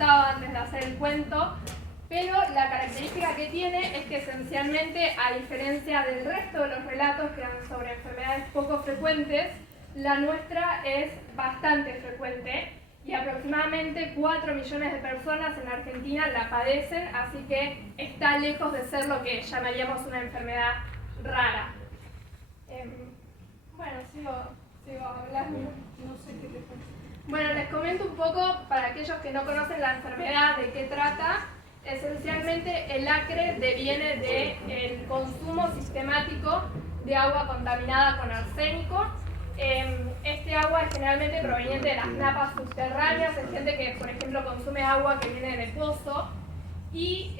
contaba antes de hacer el cuento, pero la característica que tiene es que esencialmente, a diferencia del resto de los relatos que dan sobre enfermedades poco frecuentes, la nuestra es bastante frecuente y aproximadamente 4 millones de personas en Argentina la padecen, así que está lejos de ser lo que llamaríamos una enfermedad rara. Bueno, sigo hablando. No sé qué te pasa. Bueno, les comento un poco, para aquellos que no conocen la enfermedad, de qué trata. Esencialmente, el acre deviene del consumo sistemático de agua contaminada con arsénico. Este agua es generalmente proveniente de las napas subterráneas, es gente que, por ejemplo, consume agua que viene de pozo. Y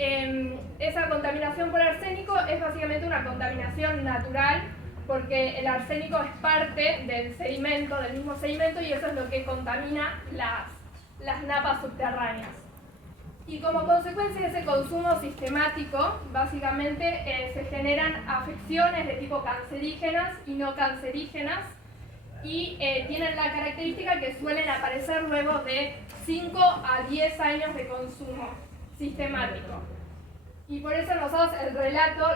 esa contaminación por arsénico es básicamente una contaminación natural, porque el arsénico es parte del sedimento, del mismo sedimento, y eso es lo que contamina las napas subterráneas. Y como consecuencia de ese consumo sistemático, básicamente se generan afecciones de tipo cancerígenas y no cancerígenas, y tienen la característica que suelen aparecer luego de 5 a 10 años de consumo sistemático. Y por eso nosotros el relato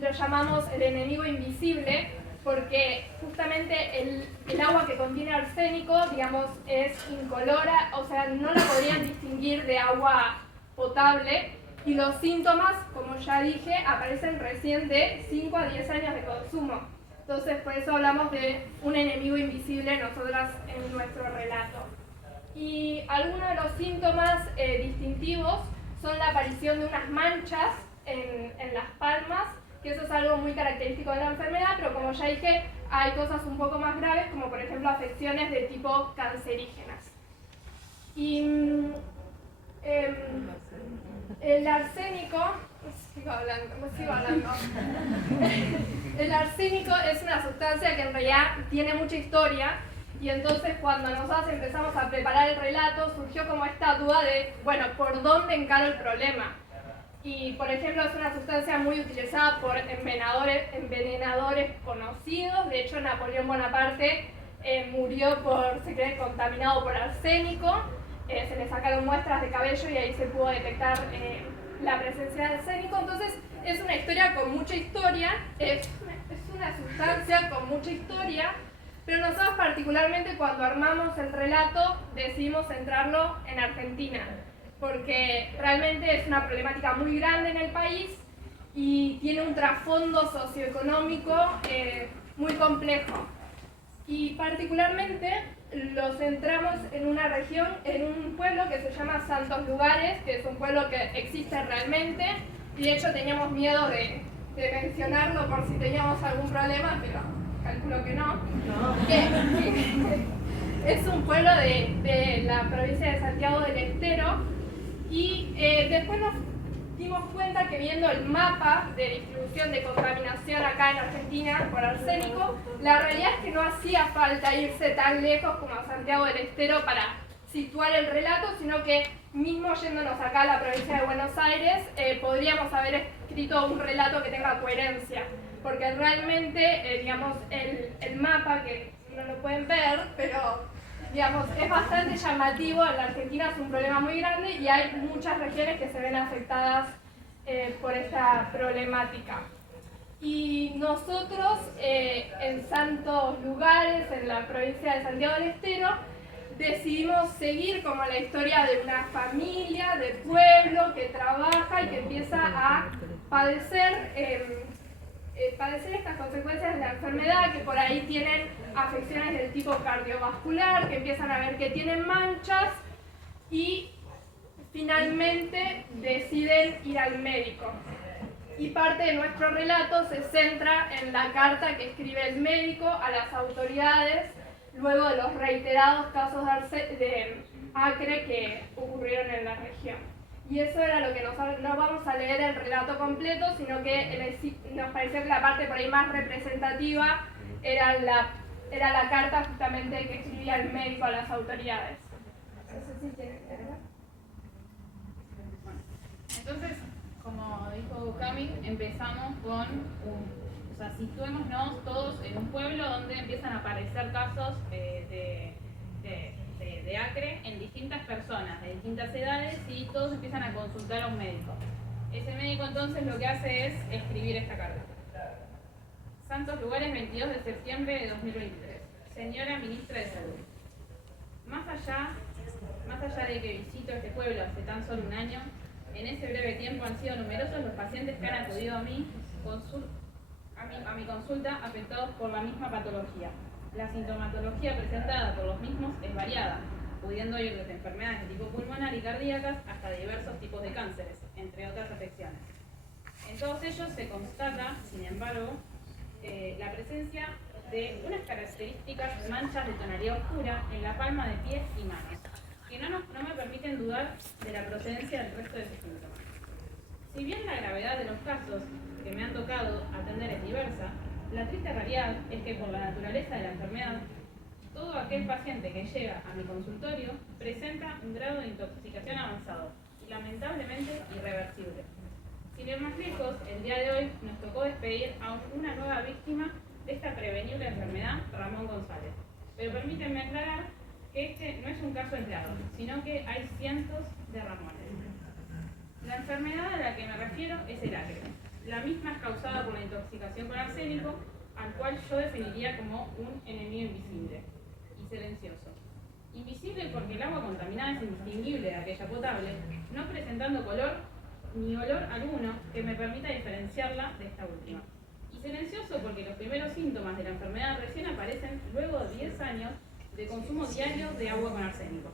lo llamamos el enemigo invisible, porque justamente el agua que contiene arsénico, digamos, es incolora, o sea, no la podrían distinguir de agua potable, y los síntomas, como ya dije, aparecen recién de 5 a 10 años de consumo. Entonces, por eso hablamos de un enemigo invisible nosotras en nuestro relato. Y algunos de los síntomas distintivos son la aparición de unas manchas en las palmas, que eso es algo muy característico de la enfermedad, pero como ya dije, hay cosas un poco más graves, como por ejemplo afecciones de tipo cancerígenas. Y el arsénico, sigo hablando. El arsénico es una sustancia que en realidad tiene mucha historia, y entonces cuando nosotros empezamos a preparar el relato surgió como esta duda de, bueno, ¿por dónde encaro el problema? Y por ejemplo es una sustancia muy utilizada por envenenadores conocidos. De hecho, Napoleón Bonaparte murió se cree contaminado por arsénico. Se le sacaron muestras de cabello y ahí se pudo detectar la presencia de arsénico. Entonces es una historia con mucha historia, es una sustancia con mucha historia, pero nosotros particularmente cuando armamos el relato decidimos centrarlo en Argentina, porque realmente es una problemática muy grande en el país y tiene un trasfondo socioeconómico muy complejo. Y particularmente lo centramos en una región, en un pueblo que se llama Santos Lugares, que es un pueblo que existe realmente, y de hecho teníamos miedo de mencionarlo por si teníamos algún problema, pero calculo que no. Es un pueblo de la provincia de Santiago del Estero, y después nos dimos cuenta que viendo el mapa de distribución de contaminación acá en Argentina por arsénico, la realidad es que no hacía falta irse tan lejos como a Santiago del Estero para situar el relato, sino que mismo yéndonos acá a la provincia de Buenos Aires, podríamos haber escrito un relato que tenga coherencia, porque realmente, digamos, el mapa, que no lo pueden ver, pero digamos, es bastante llamativo. En la Argentina es un problema muy grande y hay muchas regiones que se ven afectadas por esta problemática. Y nosotros en Santos Lugares, en la provincia de Santiago del Estero, decidimos seguir como la historia de una familia, de pueblo que trabaja y que empieza a padecer estas consecuencias de la enfermedad, que por ahí tienen afecciones del tipo cardiovascular, que empiezan a ver que tienen manchas y finalmente deciden ir al médico. Y parte de nuestro relato se centra en la carta que escribe el médico a las autoridades luego de los reiterados casos de acre que ocurrieron en la región. Y eso era lo que no vamos a leer el relato completo, sino que nos pareció que la parte por ahí más representativa era la carta justamente que escribía el médico a las autoridades. No sé si quieren leerla. Entonces, como dijo Cami, empezamos con situémonos todos en un pueblo donde empiezan a aparecer casos de de acre en distintas personas, de distintas edades, y todos empiezan a consultar a un médico. Ese médico entonces lo que hace es escribir esta carta. Santos Lugares, 22 de septiembre de 2023. Señora Ministra de Salud, más allá de que visito este pueblo hace tan solo un año, en ese breve tiempo han sido numerosos los pacientes que han acudido a mi consulta afectados por la misma patología. La sintomatología presentada por los mismos es variada, pudiendo ir desde enfermedades de tipo pulmonar y cardíacas hasta diversos tipos de cánceres, entre otras afecciones. En todos ellos se constata, sin embargo, la presencia de unas características manchas de tonalidad oscura en la palma de pies y manos, que no me permiten dudar de la procedencia del resto de sus síntomas. Si bien la gravedad de los casos que me han tocado atender es diversa, la triste realidad es que por la naturaleza de la enfermedad, todo aquel paciente que llega a mi consultorio presenta un grado de intoxicación avanzado y lamentablemente irreversible. Sin ir más lejos, el día de hoy nos tocó despedir a una nueva víctima de esta prevenible enfermedad, Ramón González. Pero permítanme aclarar que este no es un caso aislado, sino que hay cientos de Ramones. La enfermedad a la que me refiero es el acre. La misma es causada por la intoxicación con arsénico, al cual yo definiría como un enemigo invisible y silencioso. Invisible porque el agua contaminada es indistinguible de aquella potable, no presentando color ni olor alguno que me permita diferenciarla de esta última. Y silencioso porque los primeros síntomas de la enfermedad recién aparecen luego de 10 años de consumo diario de agua con arsénico.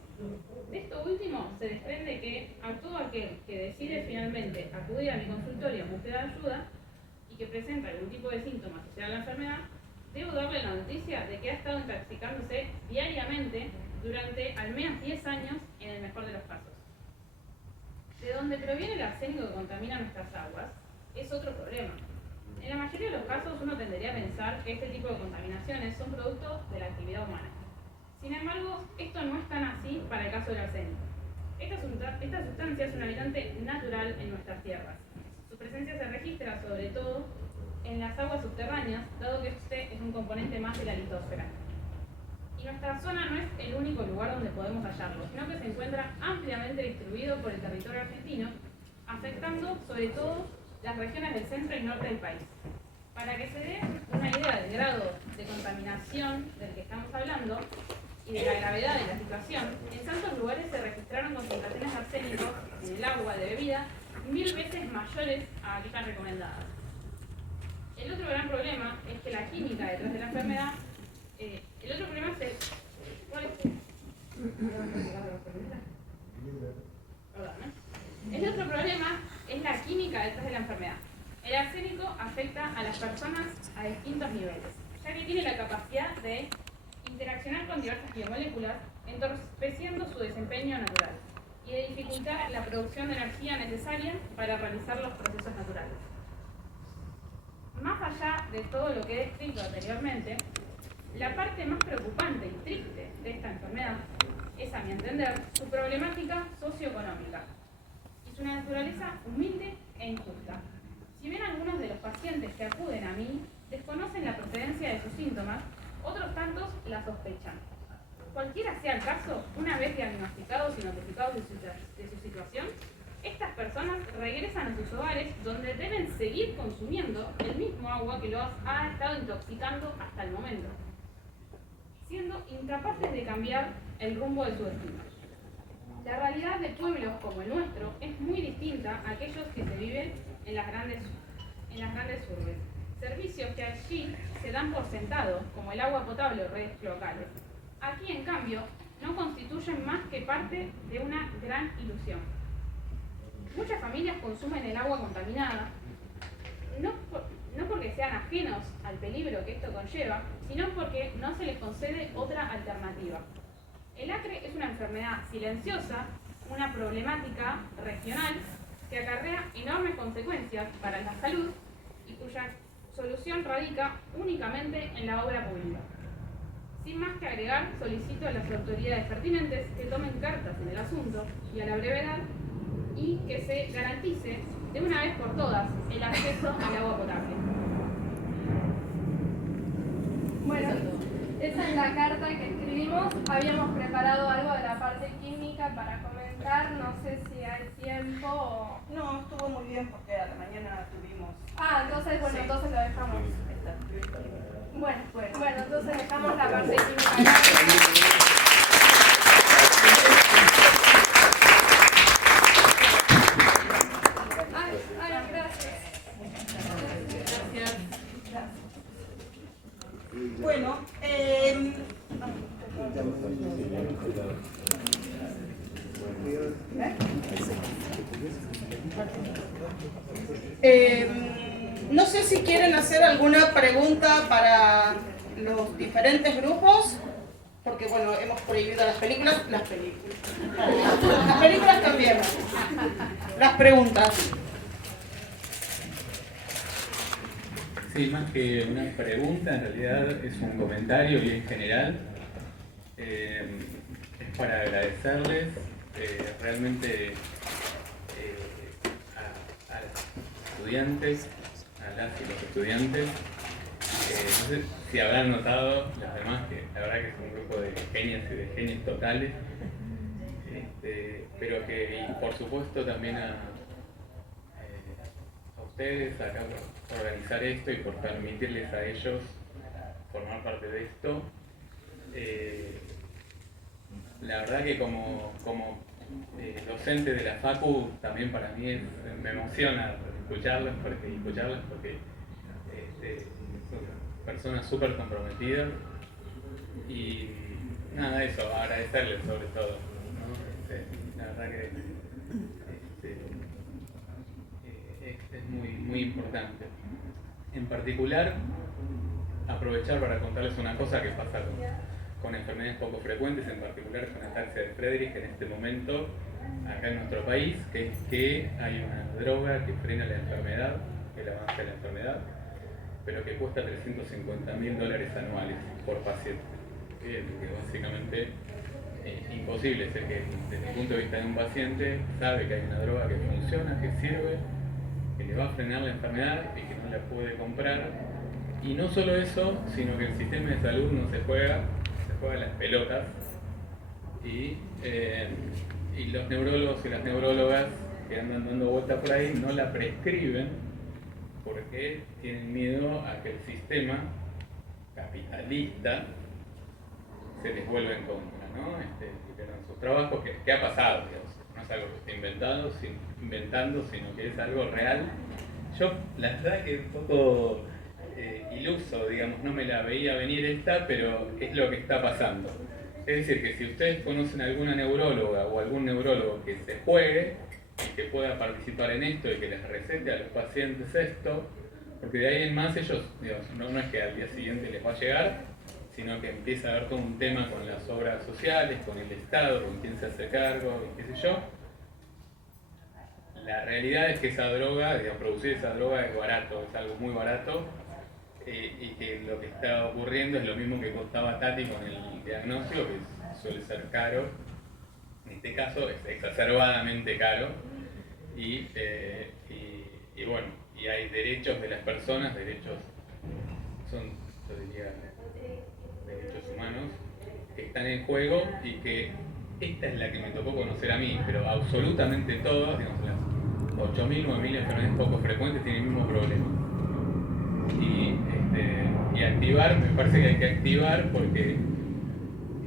De esto último se desprende que a todo aquel que decide finalmente acudir a mi consultorio en búsqueda de ayuda y que presenta algún tipo de síntomas asociados a la enfermedad, debo darle la noticia de que ha estado intoxicándose diariamente durante al menos 10 años en el mejor de los casos. De donde proviene el arsénico que contamina nuestras aguas es otro problema. En la mayoría de los casos uno tendería a pensar que este tipo de contaminaciones son producto de la actividad humana. Sin embargo, esto no es tan así para el caso del arsénico. Esta sustancia es un habitante natural en nuestras tierras. Su presencia se registra sobre todo en las aguas subterráneas, dado que este es un componente más de la litosfera. Y nuestra zona no es el único lugar donde podemos hallarlo, sino que se encuentra ampliamente distribuido por el territorio argentino, afectando sobre todo las regiones del centro y norte del país. Para que se dé una idea del grado de contaminación del que estamos hablando y de la gravedad de la situación, en Santos Lugares se registraron concentraciones de arsénico en el agua de bebida 1000 veces mayores a aquellas recomendadas. El otro gran problema es que la química detrás de la enfermedad, ¿cuál es? El otro problema es la química detrás de la enfermedad. El arsénico afecta a las personas a distintos niveles, ya que tiene la capacidad de interaccionar con diversas biomoléculas, entorpeciendo su desempeño natural y de dificultar la producción de energía necesaria para realizar los procesos naturales. Más allá de todo lo que he descrito anteriormente, la parte más preocupante y triste de esta enfermedad es, a mi entender, su problemática socioeconómica y su naturaleza humilde e injusta. Si bien algunos de los pacientes que acuden a mí desconocen la procedencia de sus síntomas, otros tantos la sospechan. Cualquiera sea el caso, una vez diagnosticados y notificados de su situación, estas personas regresan a sus hogares donde deben seguir consumiendo el mismo agua que los ha estado intoxicando hasta el momento, siendo incapaces de cambiar el rumbo de su destino. La realidad de pueblos como el nuestro es muy distinta a aquellos que se viven en las grandes urbes. Servicios que allí se dan por sentado, como el agua potable o redes locales. Aquí, en cambio, no constituyen más que parte de una gran ilusión. Muchas familias consumen el agua contaminada, no porque sean ajenos al peligro que esto conlleva, sino porque no se les concede otra alternativa. El acre es una enfermedad silenciosa, una problemática regional que acarrea enormes consecuencias para la salud y cuya solución radica únicamente en la obra pública. Sin más que agregar, solicito a las autoridades pertinentes que tomen cartas en el asunto y a la brevedad y que se garantice de una vez por todas el acceso al agua potable. Bueno, esa es la carta que escribimos. Habíamos preparado algo de la parte química para comentar, no sé si hay tiempo o... No, estuvo muy bien porque a la mañana tuvimos... entonces, bueno, Sí. entonces lo dejamos. Bueno, entonces dejamos la parte química. Gracias. Bueno, no sé si quieren hacer alguna pregunta para los diferentes grupos, porque bueno, hemos prohibido las películas también, las preguntas. Sí, más que una pregunta, en realidad es un comentario y en general es para agradecerles realmente a las estudiantes, a las y los estudiantes. No sé si habrán notado las demás que la verdad que es un grupo de genios y de genios totales, pero que y por supuesto también a ustedes acá por organizar esto y por permitirles a ellos formar parte de esto. La verdad que como docente de la Facu también para mí me emociona escucharlas porque son personas súper comprometidas y nada, eso, agradecerles sobre todo, ¿no? La verdad que es muy importante. En particular, aprovechar para contarles una cosa que pasa con enfermedades poco frecuentes, en particular con ataxia de Friedreich en este momento, acá en nuestro país, que es que hay una droga que frena la enfermedad, el avance de la enfermedad, pero que cuesta $350.000 anuales por paciente. Que básicamente es imposible, es que desde el punto de vista de un paciente sabe que hay una droga que funciona, que sirve, que le va a frenar la enfermedad y que no la puede comprar. Y no solo eso, sino que el sistema de salud no se juega las pelotas y los neurólogos y las neurólogas que andan dando vueltas por ahí no la prescriben porque tienen miedo a que el sistema capitalista se les vuelva en contra, ¿no? Que eran sus trabajos, que ha pasado, digamos. No es algo que esté inventando, sino que es algo real. Yo, la verdad que un poco iluso, digamos, no me la veía venir esta, pero es lo que está pasando. Es decir, que si ustedes conocen a alguna neuróloga o algún neurólogo que se juegue y que pueda participar en esto y que les recete a los pacientes esto, porque de ahí en más ellos, digamos, no es que al día siguiente les va a llegar, sino que empieza a haber todo un tema con las obras sociales, con el Estado, con quién se hace cargo, qué sé yo. La realidad es que esa droga, digamos, producir esa droga es barato, es algo muy barato, y que lo que está ocurriendo es lo mismo que contaba Tati con el diagnóstico, que suele ser caro. En este caso es exacerbadamente caro, y bueno, y hay derechos de las personas, derechos son, yo diría, derechos humanos que están en juego y que esta es la que me tocó conocer a mí, pero absolutamente todas, digamos, las 8.000, 9.000 enfermedades poco frecuentes tienen el mismo problema. Y activar, me parece que hay que activar porque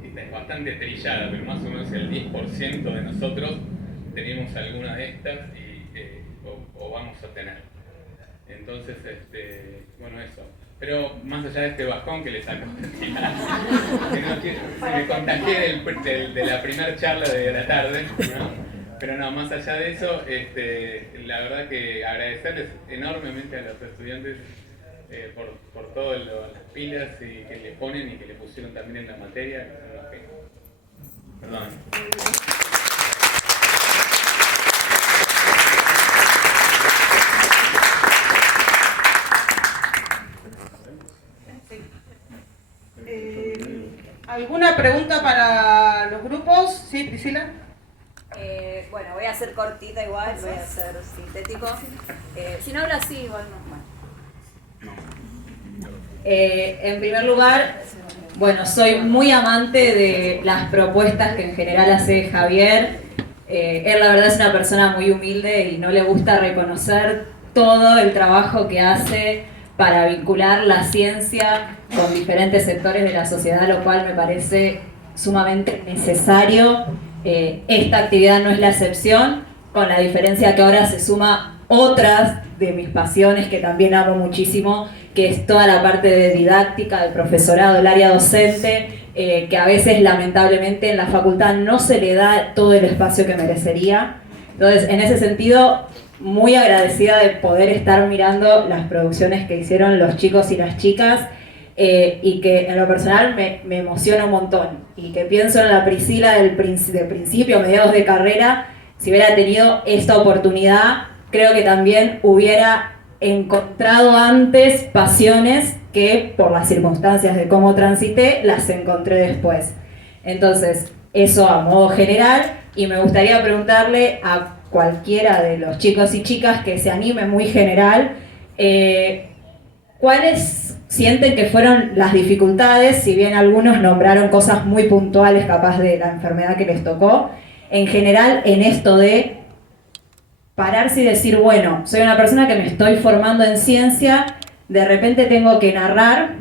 esta es bastante trillada, pero más o menos el 10% de nosotros tenemos alguna de estas o vamos a tener. Entonces, bueno, eso. Pero más allá de este bajón que les acabo de tirar, que no me contagié de la primera charla de la tarde, ¿no? Pero no, más allá de eso, la verdad que agradecerles enormemente a los estudiantes por todas las pilas que le ponen y que le pusieron también en la materia, que son los que... Perdón. ¿Alguna pregunta para los grupos? ¿Sí, Priscila? Bueno, voy a hacer cortita igual, voy a hacer sintético. Si no habla así, igual no. Bueno. En primer lugar, Bueno, soy muy amante de las propuestas que en general hace Javier. Él la verdad es una persona muy humilde y no le gusta reconocer todo el trabajo que hace para vincular la ciencia con diferentes sectores de la sociedad, lo cual me parece sumamente necesario. Esta actividad no es la excepción, con la diferencia que ahora se suma otras de mis pasiones que también amo muchísimo, que es toda la parte de didáctica, del profesorado, del área docente, que a veces lamentablemente en la facultad no se le da todo el espacio que merecería. Entonces, en ese sentido, muy agradecida de poder estar mirando las producciones que hicieron los chicos y las chicas, y que en lo personal me emociona un montón, y que pienso en la Priscila de principio, mediados de carrera. Si hubiera tenido esta oportunidad, creo que también hubiera encontrado antes pasiones que por las circunstancias de cómo transité, las encontré después. Entonces, eso a modo general, y me gustaría preguntarle a cualquiera de los chicos y chicas que se anime muy general, ¿cuáles sienten que fueron las dificultades, si bien algunos nombraron cosas muy puntuales capaz de la enfermedad que les tocó, en general en esto de pararse y decir, bueno, soy una persona que me estoy formando en ciencia, de repente tengo que narrar,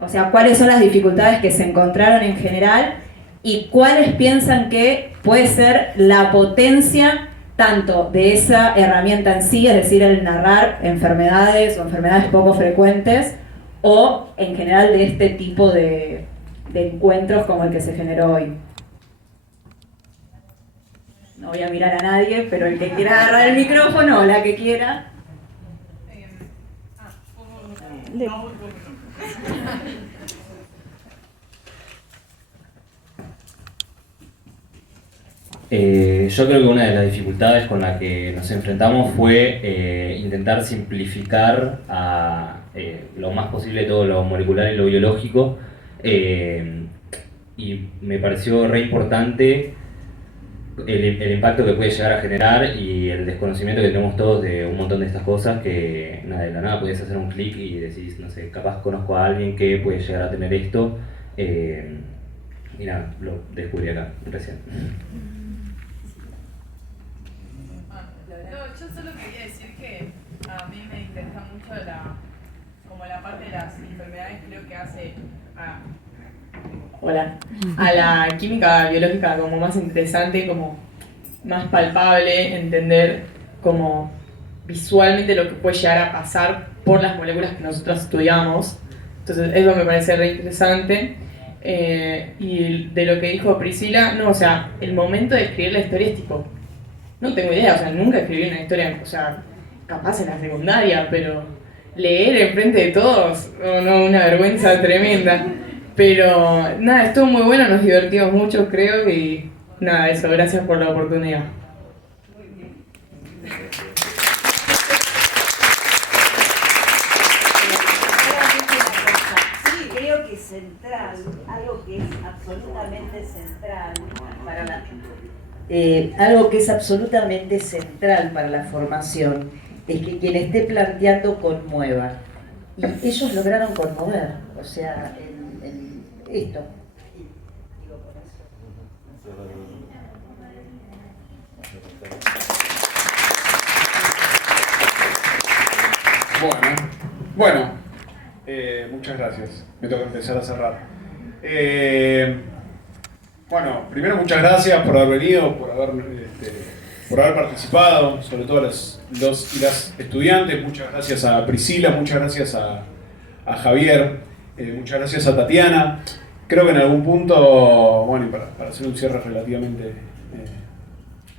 o sea, cuáles son las dificultades que se encontraron en general y cuáles piensan que puede ser la potencia tanto de esa herramienta en sí, es decir, el narrar enfermedades o enfermedades poco frecuentes, o en general de este tipo de encuentros como el que se generó hoy. No voy a mirar a nadie, pero el que quiera agarrar el micrófono o la que quiera. Yo creo que una de las dificultades con la que nos enfrentamos fue intentar simplificar a lo más posible todo lo molecular y lo biológico, y me pareció re importante el impacto que puede llegar a generar y el desconocimiento que tenemos todos de un montón de estas cosas, que nada, de la nada podés hacer un clic y decís, no sé, capaz conozco a alguien que puede llegar a tener esto, y nada, lo descubrí acá recién. No, yo solo quería decir que a mí me interesa mucho como la parte de las enfermedades, creo que hace a la química biológica como más interesante, como más palpable, entender como visualmente lo que puede llegar a pasar por las moléculas que nosotros estudiamos. Entonces eso me parece re interesante. Y de lo que dijo Priscila, no, o sea, el momento de escribir la historia es tipo, no tengo idea, o sea, nunca escribí una historia, o sea, capaz en la secundaria, pero leer enfrente de todos, oh, no, una vergüenza tremenda. Pero nada, estuvo muy bueno, nos divertimos mucho, creo, y nada, eso, gracias por la oportunidad. Sí, creo que es central, algo que es absolutamente central para algo que es absolutamente central para la formación es que quien esté planteando conmueva. Y ellos lograron conmover, o sea, en esto. Bueno, muchas gracias. Me toca empezar a cerrar. Bueno, primero muchas gracias por haber venido, por haber participado, sobre todo los y las estudiantes. Muchas gracias a Priscila, muchas gracias a Javier, muchas gracias a Tatiana. Creo que en algún punto, bueno, y para hacer un cierre relativamente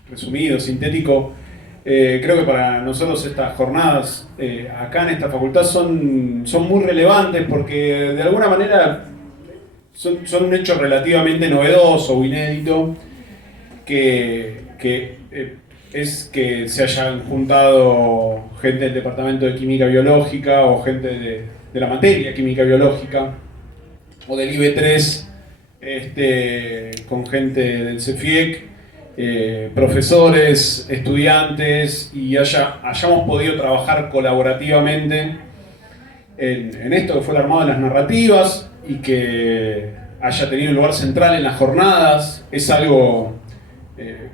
resumido, sintético, creo que para nosotros estas jornadas acá en esta facultad son muy relevantes porque de alguna manera son un hecho relativamente novedoso o inédito, que es que se hayan juntado gente del departamento de química biológica o gente de la materia química biológica o del IB3 con gente del CEFIEC, profesores, estudiantes, y hayamos podido trabajar colaborativamente en esto que fue el armado de las narrativas. y que haya tenido un lugar central en las jornadas. Es algo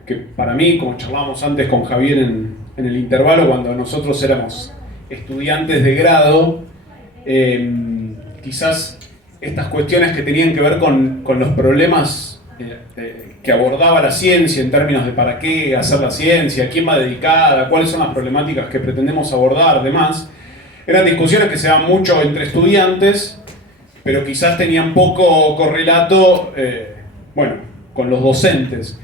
que para mí, como charlábamos antes con Javier en el intervalo, cuando nosotros éramos estudiantes de grado, quizás estas cuestiones que tenían que ver con los problemas que abordaba la ciencia en términos de para qué hacer la ciencia, a quién va dedicada, cuáles son las problemáticas que pretendemos abordar, demás, eran discusiones que se dan mucho entre estudiantes, pero quizás tenían poco correlato con los docentes.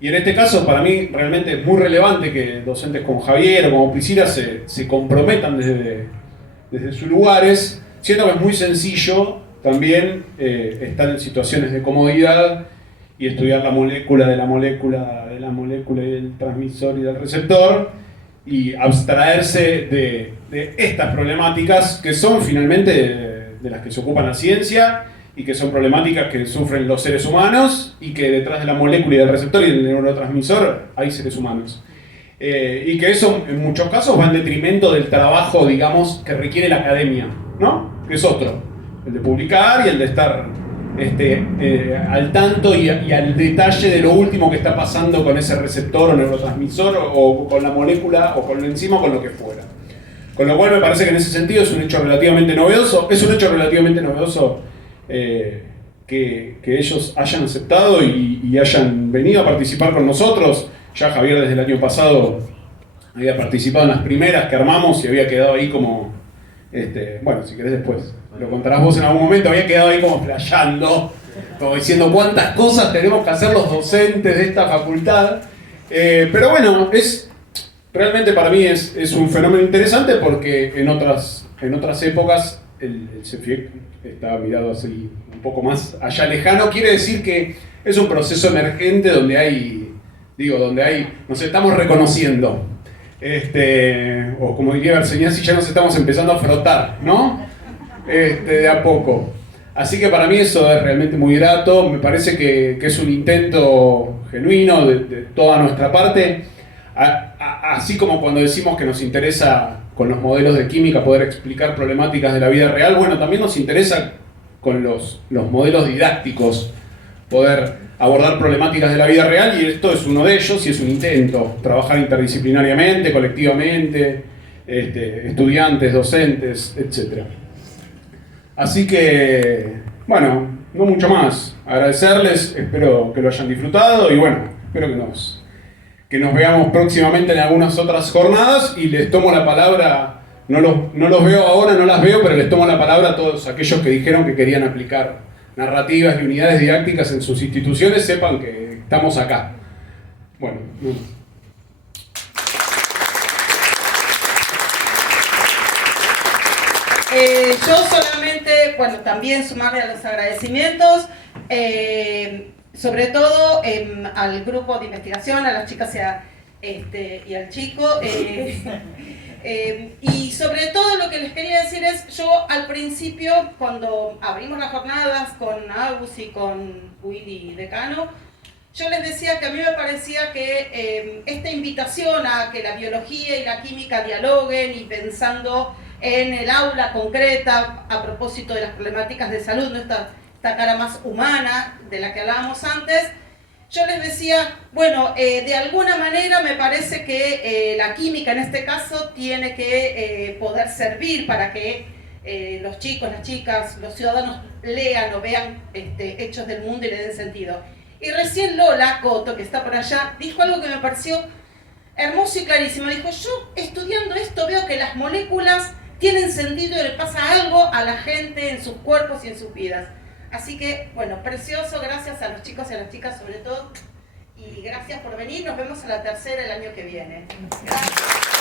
Y en este caso, para mí, realmente es muy relevante que docentes como Javier o como Priscila se comprometan desde sus lugares, siendo que es muy sencillo también estar en situaciones de comodidad y estudiar la molécula de la molécula de la molécula y del transmisor y del receptor, y abstraerse de estas problemáticas que son finalmente de las que se ocupa la ciencia, y que son problemáticas que sufren los seres humanos, y que detrás de la molécula y del receptor y del neurotransmisor hay seres humanos. Y que eso en muchos casos va en detrimento del trabajo, digamos, que requiere la academia, ¿no? Que es otro, el de publicar y el de estar al tanto y al detalle de lo último que está pasando con ese receptor o neurotransmisor o con la molécula o con la enzima o con lo que fuera. Con lo cual me parece que en ese sentido es un hecho relativamente novedoso. Es un hecho relativamente novedoso que ellos hayan aceptado y hayan venido a participar con nosotros. Ya Javier desde el año pasado había participado en las primeras que armamos y había quedado ahí como, bueno, si querés después lo contarás vos en algún momento, había quedado ahí como flasheando, como diciendo cuántas cosas tenemos que hacer los docentes de esta facultad. Pero bueno, realmente para mí es un fenómeno interesante, porque en otras épocas el CEFIEC estaba mirado así un poco más allá lejano. Quiere decir que es un proceso emergente donde nos estamos reconociendo. O como diría Berseñasi, ya nos estamos empezando a frotar, ¿no? De a poco. Así que para mí eso es realmente muy grato. Me parece que es un intento genuino de toda nuestra parte. Así como cuando decimos que nos interesa con los modelos de química poder explicar problemáticas de la vida real, bueno, también nos interesa con los modelos didácticos poder abordar problemáticas de la vida real, y esto es uno de ellos, y es un intento, trabajar interdisciplinariamente, colectivamente, estudiantes, docentes, etc. Así que, bueno, no mucho más. Agradecerles, espero que lo hayan disfrutado, y bueno, espero que nos veamos próximamente en algunas otras jornadas, y les tomo la palabra, no los veo ahora, no las veo, pero les tomo la palabra a todos aquellos que dijeron que querían aplicar narrativas y unidades didácticas en sus instituciones. Sepan que estamos acá. Bueno, yo solamente, bueno, también sumarle a los agradecimientos, sobre todo al grupo de investigación, a las chicas y al chico, y sobre todo lo que les quería decir es, yo al principio, cuando abrimos las jornadas con Agus y con Willy Decano, yo les decía que a mí me parecía que esta invitación a que la biología y la química dialoguen, y pensando en el aula concreta a propósito de las problemáticas de salud, ¿no? esta cara más humana de la que hablábamos antes, yo les decía, bueno, de alguna manera me parece que la química en este caso tiene que poder servir para que los chicos, las chicas, los ciudadanos lean o vean hechos del mundo y le den sentido. Y recién Lola Coto, que está por allá, dijo algo que me pareció hermoso y clarísimo. Dijo, yo estudiando esto veo que las moléculas tienen sentido y le pasa algo a la gente en sus cuerpos y en sus vidas. Así que, bueno, precioso, gracias a los chicos y a las chicas sobre todo, y gracias por venir. Nos vemos a la tercera el año que viene. Gracias.